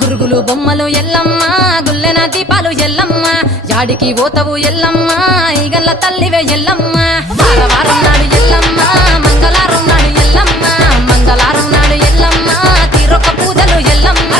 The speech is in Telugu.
గురుగులు బొమ్మలు ఎల్లమ్మ గుల్లెన దీపాలు ఎల్లమ్మ యాడికి పోతవు ఎల్లమ్మ ఈగల్ల తల్లివే ఎల్లమ్మ వారం నాడు ఎల్లమ్మ మంగళవారం నాడు ఎల్లమ్మ మంగళవారం నాడు ఎల్లమ్మ తీరొక్క పూజలు ఎల్లమ్మ